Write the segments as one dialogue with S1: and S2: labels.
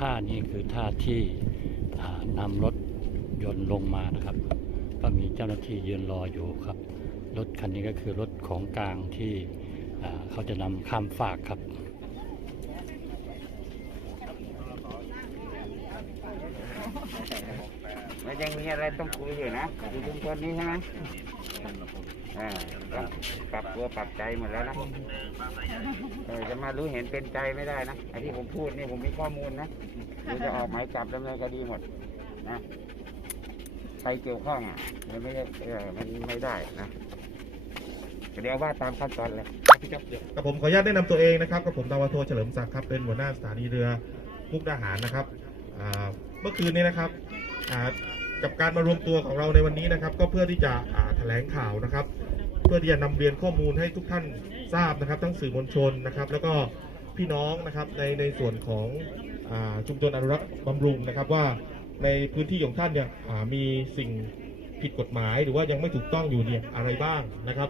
S1: ท่านี้คือท่าที่อ่านำรถยนต์ลงมานะครับ ก็มีเจ้าหน้าที่ยืนรออยู่ครับ รถคันนี้ก็คือรถของกลางที่เขาจะนำข้ามฝากครับ
S2: มันยังมีอะไรต้องคุยอยู่นะอยู่ชุมชนนี้ใช่ไหม อ่าปรับตัวปรับใจหมดแล้วนะเออจะมารู้เห็นเป็นใจไม่ได้นะไอ้ที่ผมพูดนี่ผมมีข้อมูลนะรือจะออกหมายจับดำเนินคดีหมดนะใครเกี่ยวข้องอะมันไม่ได้เออมันไม่ได้นะเดี๋ยวว่าตามขั้นตอนเลย
S3: กับผมขออนุญาตแนะนำตัวเองนะครับกับผมดาวโทเฉลิมศักดิ์ครับเป็นหัวหน้าสถานีเรือมุกดาหารนะครับอ่าเมื่อคืนนี้นะครับอ่ากับการมารวมตัวของเราในวันนี้นะครับ ก็เพื่อที่จะแถลงข่าวนะครับ พื่อที่จะนำเรียนข้อมูลให้ทุกท่านทราบนะครับ ทั้งสื่อมวลชนนะครับ แล้วก็พี่น้องนะครับในในส่วนของอชุมชนอนุรักษ์บำรุงนะครับว่าในพื้นที่ของท่านเนี่ยมีสิ่งผิดกฎหมาย หรือว่ายังไม่ถูกต้องอยู่เนี่ยอะไรบ้างนะครับ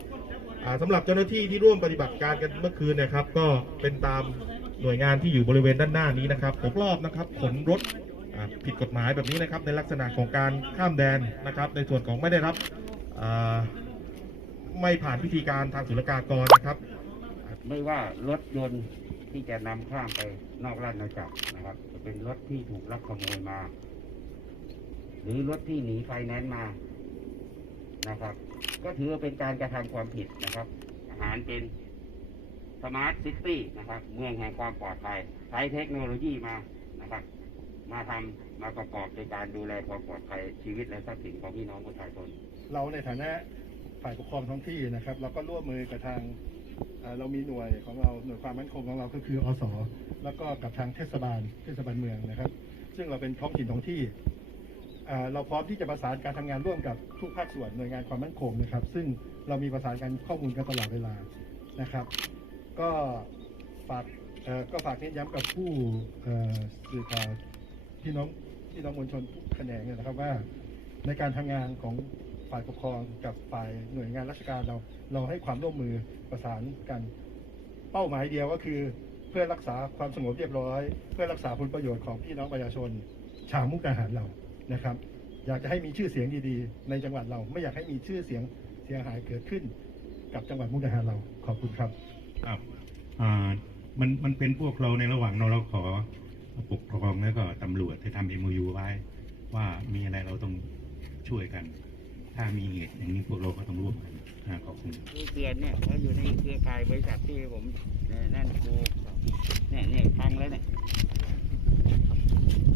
S3: อ่าสำหรับเจ้าหน้าที่ที่ร่วมปฏิบัติการกันเมื่อคืนเนะครับ ก็เป็นตามหน่วยงานที่อยู่บริเวณด้านหน้านี้นะครับผมรอบนะครับขนรถผิดกฎหมายแบบนี้นะครับในลักษณะของการข้ามแดนนะครับ ในส่วนของไม่ได้รับ ไม่ผ่านพิธีการทางศุลกากรนะครับ
S2: ไม่ว่ารถยนต์ที่จะนำข้ามไปนอกราชอาณาจักรนะครับ จะเป็นรถที่ถูกลักขโมยมา หรือรถที่หนีไฟแนนซ์มานะครับ ก็ถือว่าเป็นการกระทำความผิดนะครับ อาหารเป็นสมาร์ทซิตี้นะครับ เมืองแห่งความปลอดภัยใช้เทคโนโลยีมานะครับ มาทำมาประกอบในการดูแลความปลอดภัยชีวิตและทรัพย์สินของพี่น้องประชาชน
S4: เราในฐานะ ฝ่ายปกครองท้องที่นะครับเราก็ร่วมมือกับทางเรามีหน่วยของเราหน่วยความมั่นคงของเราก็คืออส แล้วก็กับทางเทศบาลเทศบาลเมืองนะครับ ซึ่งเราเป็นท้องถิ่นท้องที่เราพร้อมที่จะประสานการทำงานร่วมกับทุกภาคส่วนหน่วยงานความมั่นคงนะครับ ซึ่งเรามีประสานกันข้อมูลกันตลอดเวลานะครับ ก็ฝากก็ฝากเน้นย้ำกับผู้สื่อข่าวพี่น้องพี่น้องมวลชนทุกแขนงเนี่ยนะครับว่าในการทำงานของ ฝ่ายปกครองกับฝ่ายหน่วยงานราชการเราเราให้ความร่วมมือประสานกัน เป้าหมายเดียวก็คือ เพื่อรักษาความสงบเรียบร้อย เพื่อรักษาผลประโยชน์ของพี่น้องประชาชน ชาวมุกดาหารเรานะครับ อยากจะให้มีชื่อเสียงดีๆ ในจังหวัดเรา ไม่อยากให้มีชื่อเสียงเสียหายเกิดขึ้น กับจังหวัดมุกดาหารเราขอบคุณครับ
S5: ครับอ่ามันมันเป็นพวกเราในระหว่างนราขอปกครองแล้วก็ตำรวจที่ทำเอ็มยูไว้ ว่ามีอะไรเราต้องช่วยกัน ถ้ามีเหตุอย่างนี้พวกเราก็ต้องร่วมกันอ่าขอบคุณ
S2: เกียรติเนี่ยเขาอยู่ในเครือข่ายบริษัทที่ผมเนี่ยนั่นกูเนี่ยเนี่ยพังแล้วเนี่ย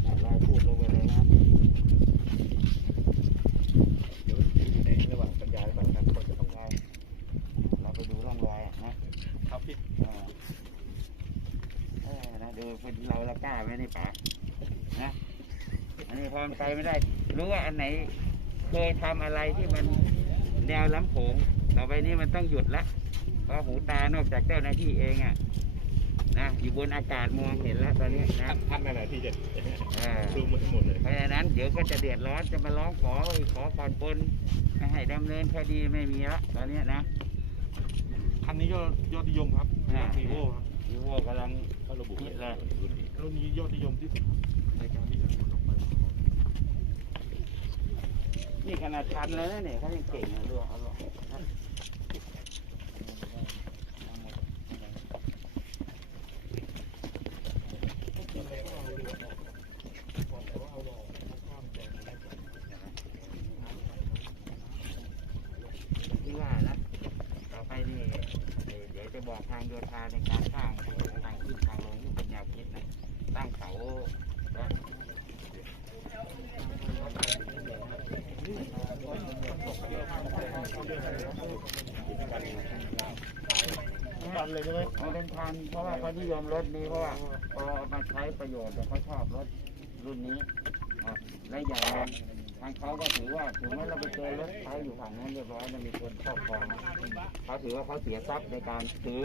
S2: อะเราพูดลงไปเลยนะเดี๋ยวอยู่ในระหว่างสัญญาระหว่างการจะต้องได้เราไปดูร่องรอยอะนะครับพี่อ่าเออนะดูเป็นเราละกล้าไหมนี่ป๋านะอันนี้พอมันไปไม่ได้รู้ว่าอันไหน เคยทำอะไรที่มันแนวล้ำโขงต่อไปนี้มันต้องหยุดละเพราะหูตานอกจากเจ้าหน้าที่เองอะนะอยู่บนอากาศมองเห็นแล้วตอนนี้นะ
S3: ท่านอะไรที่จะ
S2: เออ
S3: ดูหมดทั้งหมดเลย
S2: เพราะฉะนั้นเดี๋ยวก็จะเดือดร้อนจะมาร้องขอขอผ่อนปลนไม่ให้ดำเนินคดีไม่มีละตอนนี้นะ
S3: คันนี้ก็ยอดนิยมครับ
S2: อ่า
S3: วีโวครับ
S2: ยูโวกำลัง
S3: ก็ระบุ
S2: คิดเลย
S3: รุ่นนี้ยอดนิยมที่สุดในการที่จะข นี่
S2: ขนาดชันเลยนะเนี่ยเขายังเก่งเลยดูเอาลองที่ว่านะต่อไปนี่เดี๋ยวจะบอกทางโยธาในการสร้างทางขึ้นทางลงที่เป็นแนวคิดนะตั้งเสานะ
S4: ทันเลยใช่ไหม
S2: เอาเป็นพันเพราะว่าเขานิยมรถนี้เพราะว่าพอเอามาใช้ประโยชน์แต่เขาชอบรถรุ่นนี้ครับและอย่างหนึ่งทางเขาก็ถือว่าถึงแม้เราไปเจอรถใช้อยู่ฝั่งนั้นเรียบร้อยมันมีคนครอบครองเขาถือว่าเขาเสียทรัพย์ในการซื้อ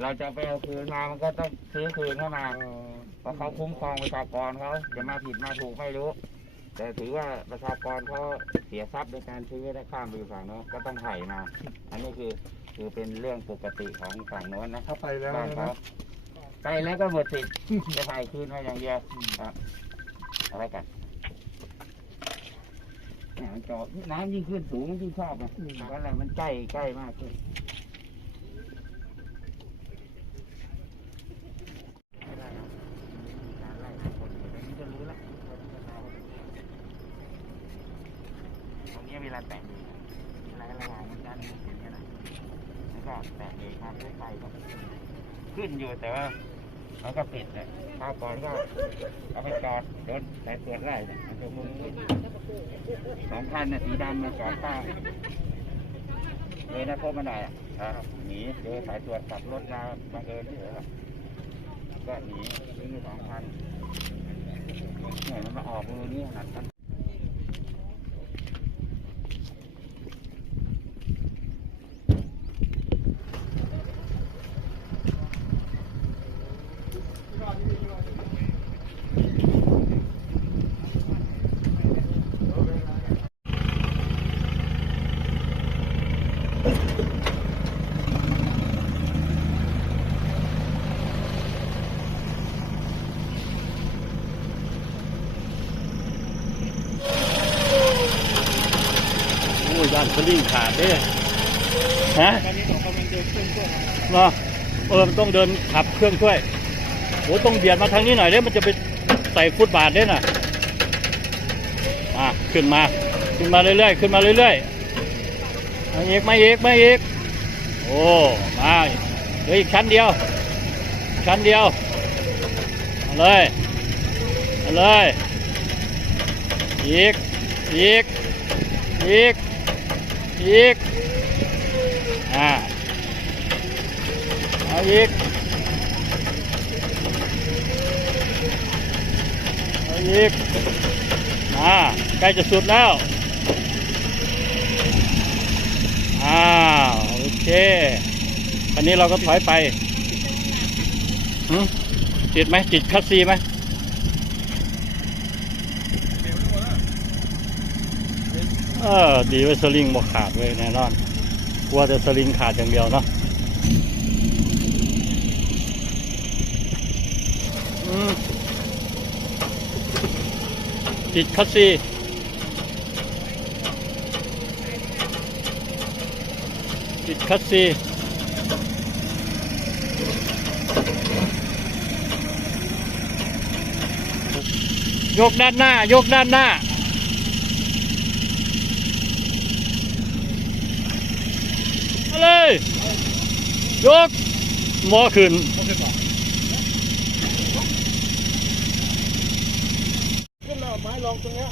S2: เราจะไปเอาคืนมามันก็ต้องซื้อคืนเข้ามาเพราะเขาคุ้มครองประชากรเขาจะมาผิดมาถูกไม่รู้ แต่ถือว่าประชากรเขาเสียทรัพย์ในการซื้อและข้ามไปอยู่ฝั่งโน้นก็ต้องไถ่มา อันนี้คือ คือเป็นเรื่องปกติของฝั่งโน้นนะ
S4: ถ้าไปแล้ว
S2: บ้าน
S4: นะ
S2: เขาไปแล้วก็หมดสิทธิ์ จะถ่ายคืนมาอย่างเดียวครับอะไรกันเนี่ยมันเจาะน้ำยิ่งขึ้นสูงมันยิ่งชอบนะเพราะอะไรมันใกล้ใกล้มากขึ้นไม่ได้ครับการไล่คนอยู่ตรงนี้ก็รู้ละตรงนี้เวลาแต่งอะไรระหว่างมันกันอย่างเงี้ยนะ แล้วก็แต่งเองครับด้วยไฟก็ขึ้นอยู่แต่ว่าเขาก็ปิดเลยข้าวก่อนก็เอาไปจอดโดนสายตรวจไล่มันจะมุงสองคันน่ะสีดำมาจอดใต้เลยนะพบมาได้ครับหนีเจอสายตรวจขับรถมาบังเอิญที่เหรอครับก็หนีทิ้งไปสองคันเนี่ยมันมาออกมือนี่ขนาดนั้น
S1: สลิงขาดเด้ฮะ
S4: ตอนนี้เรากำลังเดินขึ้นเครื่อง
S1: เนาะเออมันต้องเดินขับเครื่องช่วยโอ้ต้องเบียดมาทางนี้หน่อยเด้มันจะไปใส่ฟุตบาทเด้น่ะอะขึ้นมาขึ้นมาเรื่อยๆขึ้นมาเรื่อยๆมาอีกมาอีกมาอีกโอ้มาเหลืออีกชั้นเดียว ชั้นเดียวเอาเลยเอาเลยอีกอีกอีก อีก อ่า เอาอีก เอาอีกมาใกล้จะสุดแล้ว อ้าว โอเคอันนี้เราก็ถอยไปหึติดไหมติดคัสซีไหม เออดีไว้สลิงบ่ขาดเว้ยแน่นอนกลัวแต่สลิงขาดอย่างเดียวเนาะติดคัสซีติดคัสซียกด้านหน้า ยกด้านหน้า มา เลย ยกหมอขึ้น
S4: ขึ้นแล้วไม้ลองตรงเนี้ย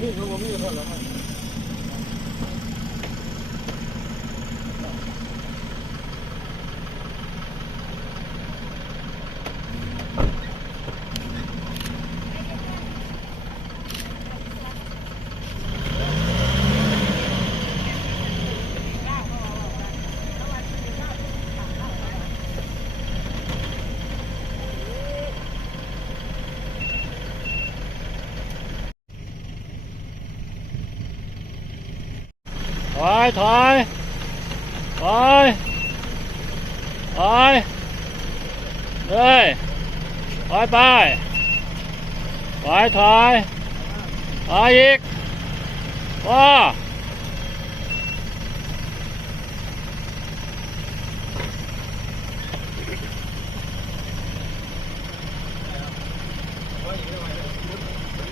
S1: อ๋อ
S4: เออผมมีคือผมมีเท่าไหร่
S1: ถอยถอยถอยถอยเลยถอยไปถอยถอยถอยอีกพอ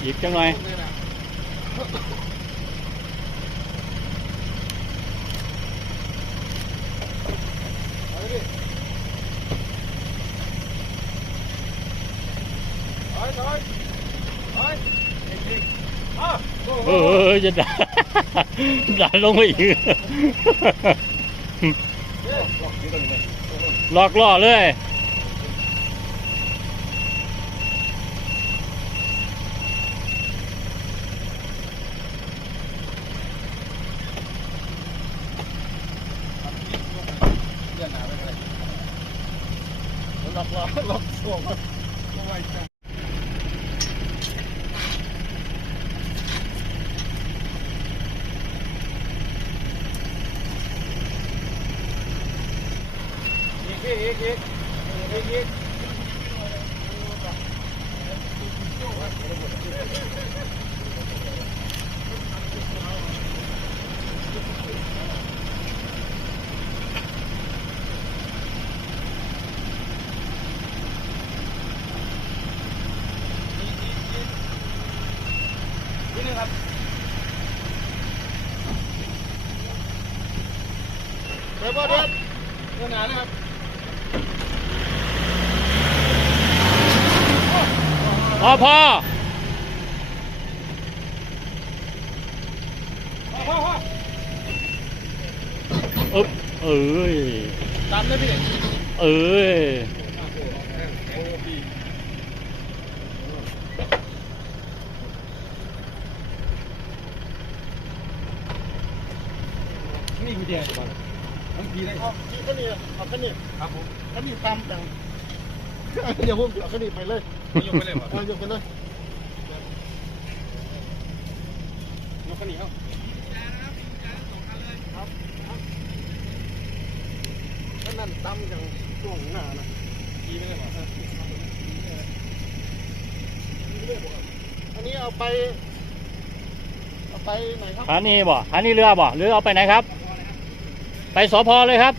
S1: อีกจังหน่อย เออจะด่าด่าลงไปอีกหลอกล่อเลย
S6: ลอกล้อลอกช่ว เดี๋ยวพ่อเดี๋ยวเดี๋ยวหนานะครับ
S1: พ อพออึ๊บเอ้ย
S6: ตามเลยพี่
S1: เอ้ย
S6: นี่กุญแจดีกว่าทั้งทีได้ครับนี่ก็นี่เอาแค่นี้ครับผมแค่นี้ตามจัง เดี๋ยวผมเอาแค่นี้ไปเลยยกไปเลยเหรอยกไปเลยยกแค่นี้ครับครับนั่นตามอย่างช่วงหน้านะทีไม่ได้หรออันนี้เอาไปเอาไปไหนครับ
S1: ฐานีบ่ฐานีเรือบ่หรือเอาไปไหนครับ ไปสพเลยครับ